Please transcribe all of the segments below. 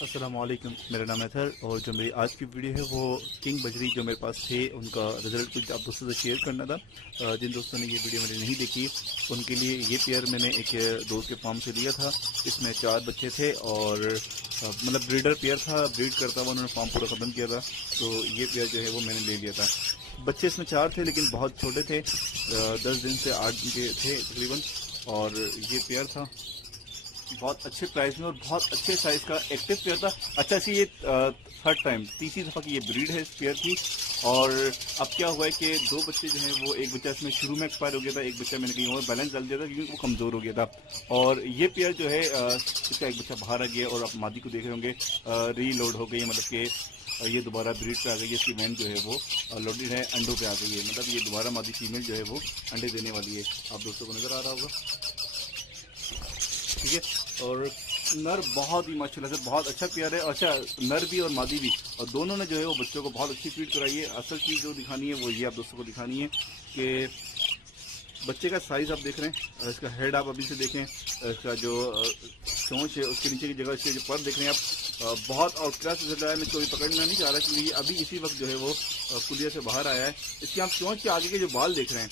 अस्सलामुअलैकुम, मेरा नाम है अतहर और जो मेरी आज की वीडियो है वो किंग बजरी जो मेरे पास थे उनका रिज़ल्ट कुछ आप दोस्तों से शेयर करना था। जिन दोस्तों ने ये वीडियो मेरी नहीं देखी उनके लिए ये पेयर मैंने एक दोस्त के फार्म से लिया था। इसमें 4 बच्चे थे और मतलब ब्रीडर पेयर था, ब्रीड करता हुआ उन्होंने फार्म पूरा ख़त्म किया था। तो ये पेयर जो है वो मैंने ले लिया था। बच्चे इसमें 4 थे लेकिन बहुत छोटे थे, 10 दिन से 8 दिन के थे तकरीबन। और ये पेयर था बहुत अच्छे प्राइस में और बहुत अच्छे साइज का एक्टिव पेयर था। अच्छा सी ये तीसरी दफ़ा की ये ब्रीड है इस पेयर की। और अब क्या हुआ है कि 2 बच्चे जो हैं वो एक बच्चा इसमें शुरू में एक्सपायर हो गया था, एक बच्चा मैंने कहीं और बैलेंस डाल दिया था क्योंकि वो कमज़ोर हो गया था। और ये पेयर जो है इसका एक बच्चा बाहर आ गया और आप मादी को देख रहे होंगे रीलोड हो गई है, मतलब कि ये दोबारा ब्रीड पे आ गई है। इसकी वैन जो है वो लोडेड है, अंडों पे आ गई है, मतलब ये दोबारा मादी फीमेल जो है वो अंडे देने वाली है। आप दोस्तों को नज़र आ रहा होगा, ठीक है। और नर बहुत ही माशाल्लाह से बहुत अच्छा पेयर है। अच्छा, नर भी और मादी भी, और दोनों ने जो है वो बच्चों को बहुत अच्छी फीड कराई है। असल चीज़ जो दिखानी है वो ये आप दोस्तों को दिखानी है कि बच्चे का साइज़ आप देख रहे हैं, इसका हेड आप अभी से देखें, इसका जो चोंच है उसके नीचे की जगह, इसके जो पर देख रहे हैं आप, बहुत आउटक्लास से चल रहा है। मैं कोई पकड़ना नहीं चाह रहा क्योंकि ये अभी इसी वक्त जो है वो कुलिया से बाहर आया है। इसकी आप चोंच के आगे के जो बाल देख रहे हैं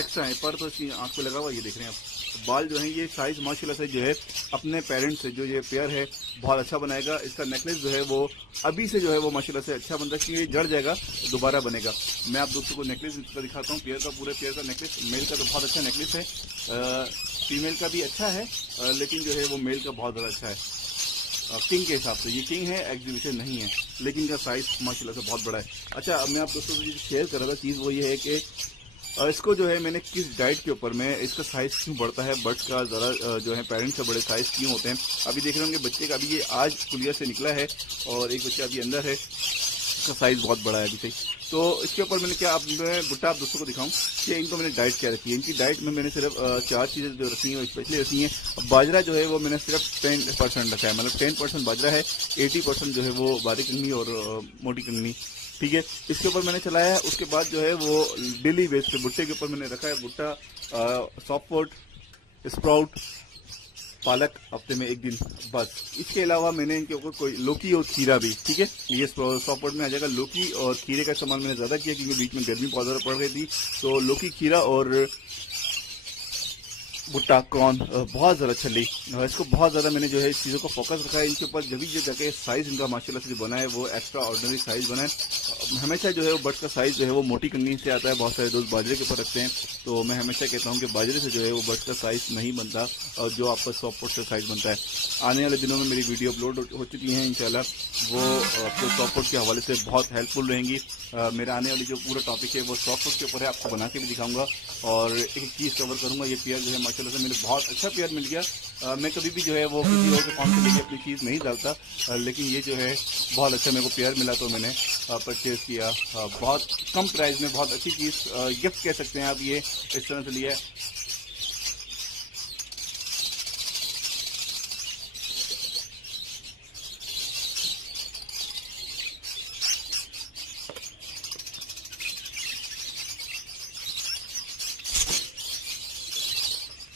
एक्स्ट्रा है, पर तो इसकी आँख पे लगा हुआ ये देख रहे हैं आप। बाल जो है ये साइज़ माशाल्लाह से जो है अपने पेरेंट्स से जो ये पेयर है बहुत अच्छा बनाएगा। इसका नेकलेस जो है वो अभी से जो है वो माशाल्लाह से अच्छा बनता है क्योंकि जड़ जाएगा दोबारा बनेगा। मैं आप दोस्तों को नेकलेस दिखाता हूँ पेयर का, पूरे पेयर का नेकलेस। मेल का तो बहुत अच्छा नेकलेस है, फीमेल का भी अच्छा है, लेकिन जो है वो मेल का बहुत ज़्यादा अच्छा है किंग के हिसाब से। ये किंग है, एग्जीबिशन नहीं है, लेकिन इनका साइज़ माशाल्लाह से बहुत बड़ा है। अच्छा, अब मैं आप दोस्तों से शेयर कर रहा था चीज़ वो ये है कि इसको जो है मैंने किस डाइट के ऊपर में इसका साइज़ क्यों बढ़ता है, बर्ड्स का ज़रा जो है पेरेंट्स से बड़े साइज़ क्यों होते हैं। अभी देख रहे होंगे बच्चे का, अभी ये आज कुलिया से निकला है और एक बच्चा अभी अंदर है, इसका साइज़ बहुत बड़ा है अभी से। तो इसके ऊपर मैंने क्या बुट्टा आप दोस्तों को दिखाऊं कि इनको मैंने डाइट क्या रखी है। इनकी डाइट में मैंने सिर्फ 4 चीज़ें जो रखी हैं वो स्पेशली रखी हैं। बाजरा जो है वो मैंने सिर्फ 10% रखा है, मतलब 10% बाजरा है, 80% जो है वो बारीक कंगनी और मोटी कंगनी, ठीक है। इसके ऊपर मैंने चलाया है। उसके बाद जो है वो डेली बेस पे भुट्टे के ऊपर मैंने रखा है भुट्टा, सॉफ्टवुड, स्प्राउट, पालक हफ्ते में 1 दिन बस। इसके अलावा मैंने इनके ऊपर कोई लौकी और खीरा भी, ठीक है, ये सॉफ्टवुड में आ जाएगा। लौकी और खीरे का इस्तेमाल मैंने ज़्यादा किया क्योंकि बीच में गर्मी बहुत ज़्यादा पड़ रही थी, तो लौकी, खीरा और भुट्टा, कॉर्न बहुत ज़्यादा छली, इसको बहुत ज़्यादा मैंने जो है इस चीज़ों को फोकस रखा है इनके ऊपर। जब भी जो जाके साइज़ इनका माशाल्लाह से जो बना है वो एक्स्ट्रा ऑर्डिनरी साइज़ बना है। हमेशा जो है वो बर्ड्स का साइज़ जो है वो मोटी कंगनी से आता है। बहुत सारे दोस्त बाजरे के ऊपर रखते हैं, तो मैं हमेशा कहता हूँ कि बाजरे से जो है वो बर्ड्स का साइज़ नहीं बनता और जो आपका सॉफ्टवुड से साइज़ बनता है। आने वाले दिनों में मेरी वीडियो अपलोड हो चुकी हैं इंशाल्लाह, वो आपको सॉफ्टवुड के हवाले से बहुत हेल्पफुल रहेंगी। मेरा आने वाली जो पूरा टॉपिक है वो सॉफ्टवुड के ऊपर है, आपको बना के भी दिखाऊंगा और एक चीज़ कवर करूँगा। ये पेयर जो है माशाल्लाह से मेरे बहुत अच्छा पेयर मिल गया। मैं कभी भी जो है वो किसी और के फार्म से लेके अपनी चीज़ नहीं डालता, लेकिन ये जो है बहुत अच्छा मेरे को पेयर मिला तो मैंने परचेज़ किया। बहुत कम प्राइस में बहुत अच्छी चीज़, गिफ्ट कह सकते हैं आप, ये इस तरह से लिया है।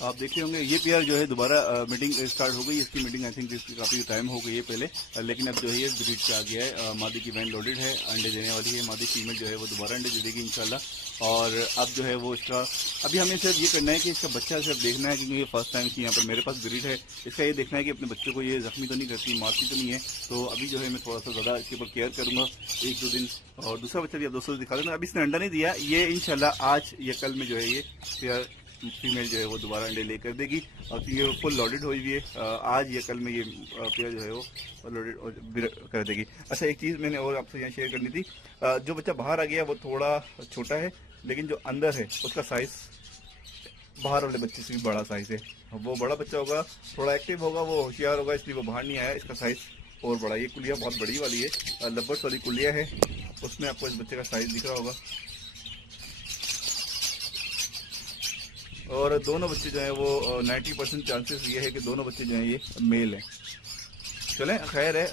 आप देख रहे होंगे ये पेयर जो है दोबारा मीटिंग स्टार्ट हो गई। इसकी मीटिंग आई थिंक इसकी काफ़ी टाइम हो गई है पहले, लेकिन अब जो है ये ब्रीड पे आ गया है। मादी की वैन लोडेड है, अंडे देने वाली है। मादी फीमेल जो है वो दोबारा अंडे दे देगी इंशाल्लाह। और अब जो है वो इसका अभी हमें सिर्फ ये करना है कि इसका बच्चा सिर्फ देखना है क्योंकि ये फर्स्ट टाइम की यहाँ पर मेरे पास ब्रीड है। इसका ये देखना है कि अपने बच्चों को ये जख्मी तो नहीं करती, मारती तो नहीं है। तो अभी जो है मैं थोड़ा सा ज़्यादा इसके ऊपर केयर करूँगा 1-2 दिन। और दूसरा बच्चा भी आप दोस्तों को दिखा देना, अभी इसने अंडा नहीं दिया, ये इंशाल्लाह आज या कल में जो है ये पेयर फीमेल जो है वो दोबारा अंडे ले कर देगी और ये फुल लोडेड हुई हुई है। आज या कल में ये पेयर जो है वो लोडेड कर देगी। अच्छा, एक चीज़ मैंने और आपसे यहाँ शेयर करनी थी, जो बच्चा बाहर आ गया वो थोड़ा छोटा है, लेकिन जो अंदर है उसका साइज़ बाहर वाले बच्चे से भी बड़ा साइज़ है। वो बड़ा बच्चा होगा, थोड़ा एक्टिव होगा, वो होशियार होगा, इसलिए वो बाहर नहीं आया। इसका साइज़ और बड़ा, ये कुलिया बहुत बड़ी वाली है, लब्बर्स वाली कुलिया है, उसमें आपको इस बच्चे का साइज़ दिख रहा होगा। और दोनों बच्चे जो हैं वो 90% चांसेस ये है कि दोनों बच्चे जो हैं ये मेल हैं। चलें खैर है,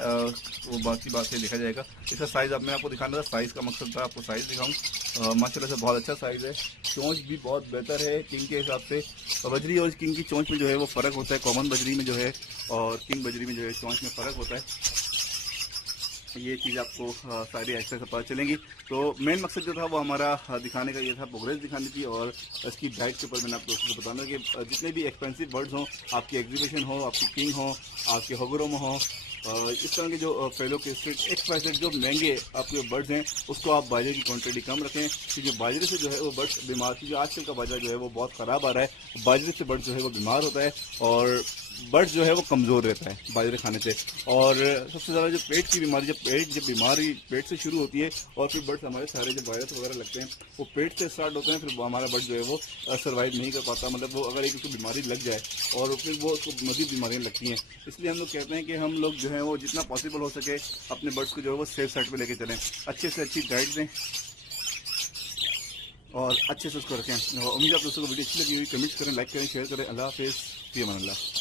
वो बाकी बातें देखा जाएगा। इसका साइज़ अब मैं आपको दिखाना था, साइज़ का मकसद था आपको साइज़ दिखाऊं। माशाल्लाह से बहुत अच्छा साइज़ है, चोंच भी बहुत बेहतर है किंग के हिसाब से। बजरी और किंग की चोंच में जो है वो फ़र्क होता है, कॉमन बजरी में जो है और किंग बजरी में जो है चोंच में फ़र्क होता है। ये चीज़ आपको सारी एक्सट्रा से पता चलेंगी। तो मेन मकसद जो था वो हमारा दिखाने का ये था, प्रोग्रेस दिखानी थी। और इसकी डाइट के ऊपर मैंने आप दोस्तों को बताना कि जितने भी एक्सपेंसिव बर्ड्स हों, आपकी एग्जीबिशन हो, आपकी किंग हो, आपके होगरों में हो, इस तरह के जो फेलो के स्ट्रीट एक्सपेंसिव जो महंगे आपके बर्ड्स हैं, उसको आप बाजरे की क्वांटिटी कम रखें, क्योंकि बाजरे से जो है वो बर्ड्स बीमार, क्योंकि आजकल का बाजरा जो है वो बहुत ख़राब आ रहा है। बाजरे से बर्ड जो है वो बीमार होता है और बर्ड जो है वो कमज़ोर रहता है बाजरे खाने से। और सबसे ज़्यादा जो पेट की बीमारी, जब बीमारी पेट से शुरू होती है और फिर बर्ड्स हमारे सारे जो वायरस वगैरह लगते हैं वो पेट से स्टार्ट होते हैं, फिर हमारा बर्ड जो है वो सर्वाइव नहीं कर पाता। मतलब वो अगर एक उसको बीमारी लग जाए और फिर वो उसको मज़ीद बीमारियाँ लगती हैं। इसलिए हम लोग कहते हैं कि हम लोग जो है वो जितना पॉसिबल हो सके अपने बर्ड्स को जो है वो सेफ साइड पर लेके चलें, अच्छे से अच्छी डाइट दें और अच्छे से उसको रखें। उम्मीद है आप दोस्तों को वीडियो अच्छी लगी हुई, कमेंट्स करें, लाइक करें, शेयर करें। अल्लाह हाफिज़, फ़ी अमान अल्लाह।